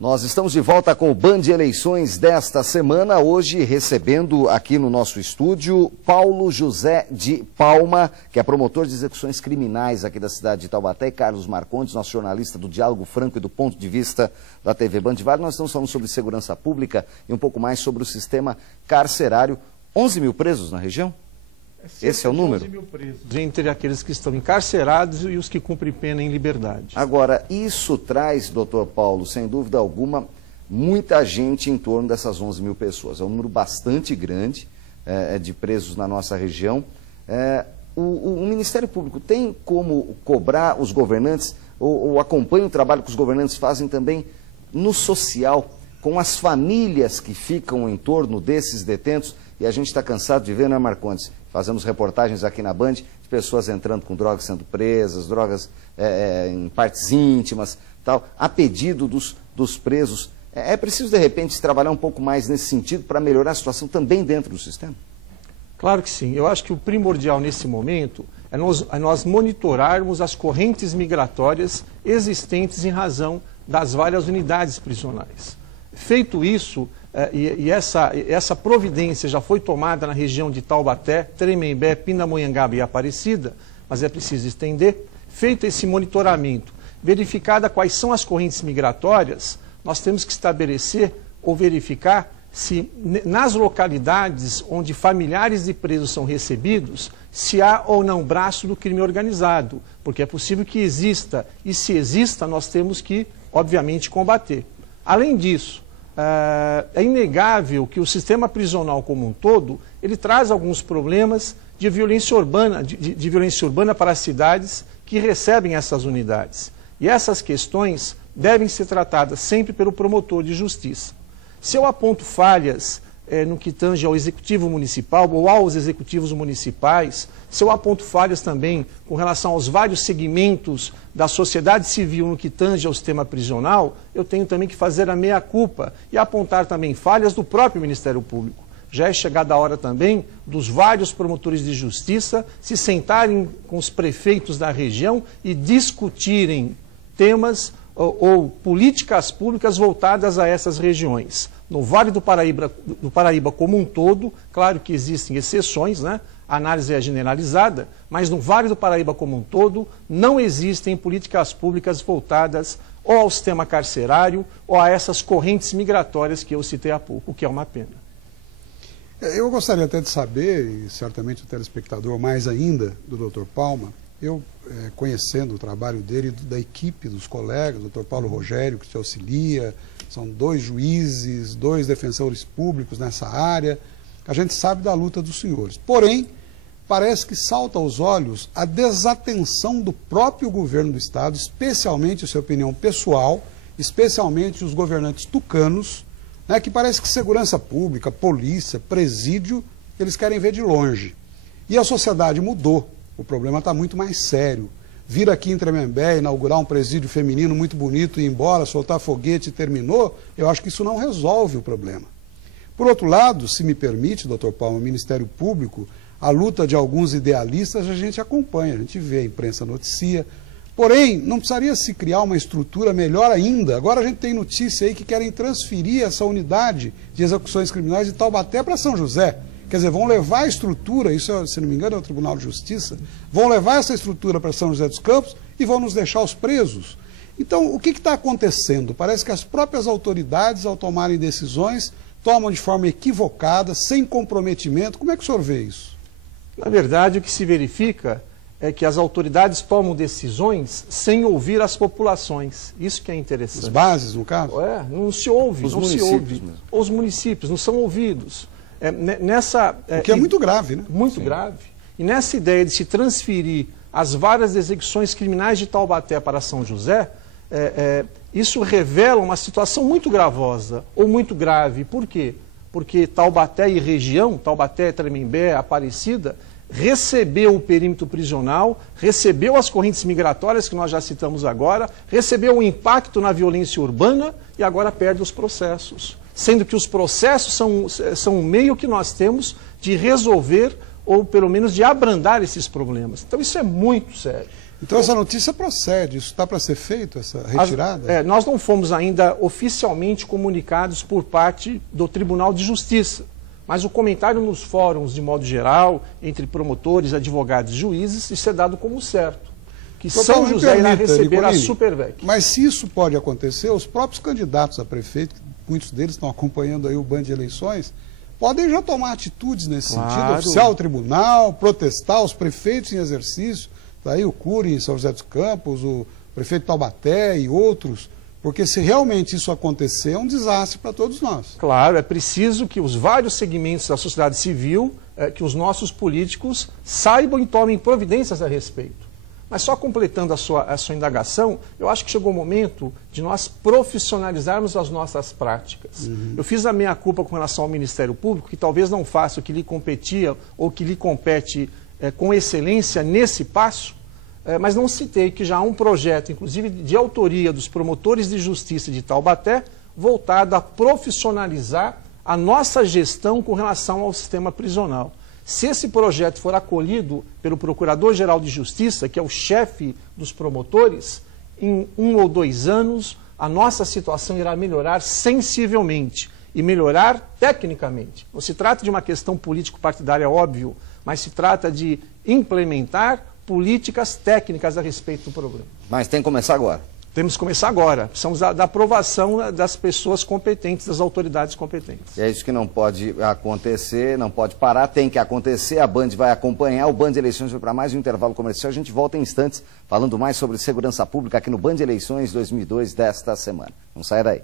Nós estamos de volta com o Band Eleições desta semana, hoje recebendo aqui no nosso estúdio Paulo José de Palma, que é promotor de execuções criminais aqui da cidade de Taubaté, e Carlos Marcondes, nosso jornalista do Diálogo Franco e do Ponto de Vista da TV Band Vale. Nós estamos falando sobre segurança pública e um pouco mais sobre o sistema carcerário. 11 mil presos na região? Esse é o número? 11 mil presos, entre aqueles que estão encarcerados e os que cumprem pena em liberdade. Agora, isso traz, doutor Paulo, sem dúvida alguma, muita gente em torno dessas 11 mil pessoas. É um número bastante grande de presos na nossa região. O Ministério Público tem como cobrar os governantes, ou acompanha o trabalho que os governantes fazem também no social, com as famílias que ficam em torno desses detentos? E a gente está cansado de ver, né, Marcondes? Fazemos reportagens aqui na Band de pessoas entrando com drogas sendo presas, drogas em partes íntimas, tal, a pedido dos presos. É preciso, de repente, trabalhar um pouco mais nesse sentido para melhorar a situação também dentro do sistema? Claro que sim. Eu acho que o primordial nesse momento é nós monitorarmos as correntes migratórias existentes em razão das várias unidades prisionais. Feito isso, essa providência já foi tomada na região de Taubaté, Tremembé, Pindamonhangaba e Aparecida, mas é preciso estender. Feito esse monitoramento, verificada quais são as correntes migratórias, nós temos que estabelecer ou verificar se nas localidades onde familiares de presos são recebidos, se há ou não braço do crime organizado, porque é possível que exista, e se exista, nós temos que, obviamente, combater. Além disso, é inegável que o sistema prisional como um todo, ele traz alguns problemas de violência urbana, de violência urbana para as cidades que recebem essas unidades. E essas questões devem ser tratadas sempre pelo promotor de justiça. Se eu aponto falhas no que tange ao executivo municipal ou aos executivos municipais, se eu aponto falhas também com relação aos vários segmentos da sociedade civil no que tange ao sistema prisional, eu tenho também que fazer a meia-culpa e apontar também falhas do próprio Ministério Público. Já é chegada a hora também dos vários promotores de justiça se sentarem com os prefeitos da região e discutirem temas ou políticas públicas voltadas a essas regiões. No Vale do Paraíba como um todo, claro que existem exceções, né? A análise é generalizada, mas no Vale do Paraíba como um todo, não existem políticas públicas voltadas ou ao sistema carcerário ou a essas correntes migratórias que eu citei há pouco, o que é uma pena. Eu gostaria até de saber, e certamente o telespectador mais ainda, do Dr. Palma, eu conhecendo o trabalho dele e da equipe, dos colegas, o Dr. Paulo Rogério, que te auxilia, são 2 juízes, 2 defensores públicos nessa área, a gente sabe da luta dos senhores. Porém, parece que salta aos olhos a desatenção do próprio governo do Estado, especialmente a sua opinião pessoal, especialmente os governantes tucanos, né, que parece que segurança pública, polícia, presídio, eles querem ver de longe. E a sociedade mudou. O problema está muito mais sério. Vir aqui em Tremembé, inaugurar um presídio feminino muito bonito e ir embora, soltar foguete e terminou, eu acho que isso não resolve o problema. Por outro lado, se me permite, doutor Palma, o Ministério Público, a luta de alguns idealistas a gente acompanha, a gente vê, a imprensa noticia. Porém, não precisaria se criar uma estrutura melhor ainda. Agora a gente tem notícia aí que querem transferir essa unidade de execuções criminais de Taubaté para São José. Quer dizer, vão levar a estrutura, isso, se não me engano, é o Tribunal de Justiça, vão levar essa estrutura para São José dos Campos e vão nos deixar os presos. Então, o que está acontecendo? Parece que as próprias autoridades, ao tomarem decisões, tomam de forma equivocada, sem comprometimento. Como é que o senhor vê isso? Na verdade, o que se verifica é que as autoridades tomam decisões sem ouvir as populações. Isso que é interessante. As bases, no caso? Não se ouve, os não se ouve. Os municípios não são ouvidos. O que é muito grave, né? Muito grave. E nessa ideia de se transferir as várias execuções criminais de Taubaté para São José, isso revela uma situação muito gravosa, ou muito grave. Por quê? Porque Taubaté e região, Taubaté, Tremembé, Aparecida, recebeu o perímetro prisional, recebeu as correntes migratórias que nós já citamos agora, recebeu o impacto na violência urbana e agora perde os processos. Sendo que os processos são um meio que nós temos de resolver ou pelo menos de abrandar esses problemas. Então isso é muito sério. Então essa notícia procede, isso está para ser feito, essa retirada? Nós não fomos ainda oficialmente comunicados por parte do Tribunal de Justiça, mas o comentário nos fóruns, de modo geral, entre promotores, advogados e juízes, isso é dado como certo, que São José irá receber a Supervec. Mas se isso pode acontecer, os próprios candidatos a prefeito, muitos deles estão acompanhando aí o Band de Eleições, podem já tomar atitudes nesse sentido, oficiar o tribunal, protestar os prefeitos em exercício, daí o Cury em São José dos Campos, o prefeito Taubaté e outros, porque se realmente isso acontecer, é um desastre para todos nós. Claro, é preciso que os vários segmentos da sociedade civil, que os nossos políticos saibam e tomem providências a respeito. Mas só completando a sua indagação, eu acho que chegou o momento de nós profissionalizarmos as nossas práticas. Eu fiz a meia-culpa com relação ao Ministério Público, que talvez não faça o que lhe competia ou que lhe compete com excelência nesse passo, mas não citei que já há um projeto, inclusive de autoria dos promotores de justiça de Taubaté, voltado a profissionalizar a nossa gestão com relação ao sistema prisional. Se esse projeto for acolhido pelo Procurador-Geral de Justiça, que é o chefe dos promotores, em 1 ou 2 anos, a nossa situação irá melhorar sensivelmente e melhorar tecnicamente. Não se trata de uma questão político-partidária, óbvio, mas se trata de implementar políticas técnicas a respeito do problema. Mas tem que começar agora. Temos que começar agora. Precisamos da aprovação das pessoas competentes, das autoridades competentes. E é isso que não pode acontecer, não pode parar, tem que acontecer. A Band vai acompanhar. O Band Eleições vai para mais um intervalo comercial. A gente volta em instantes falando mais sobre segurança pública aqui no Band Eleições 2002 desta semana. Não saia daí.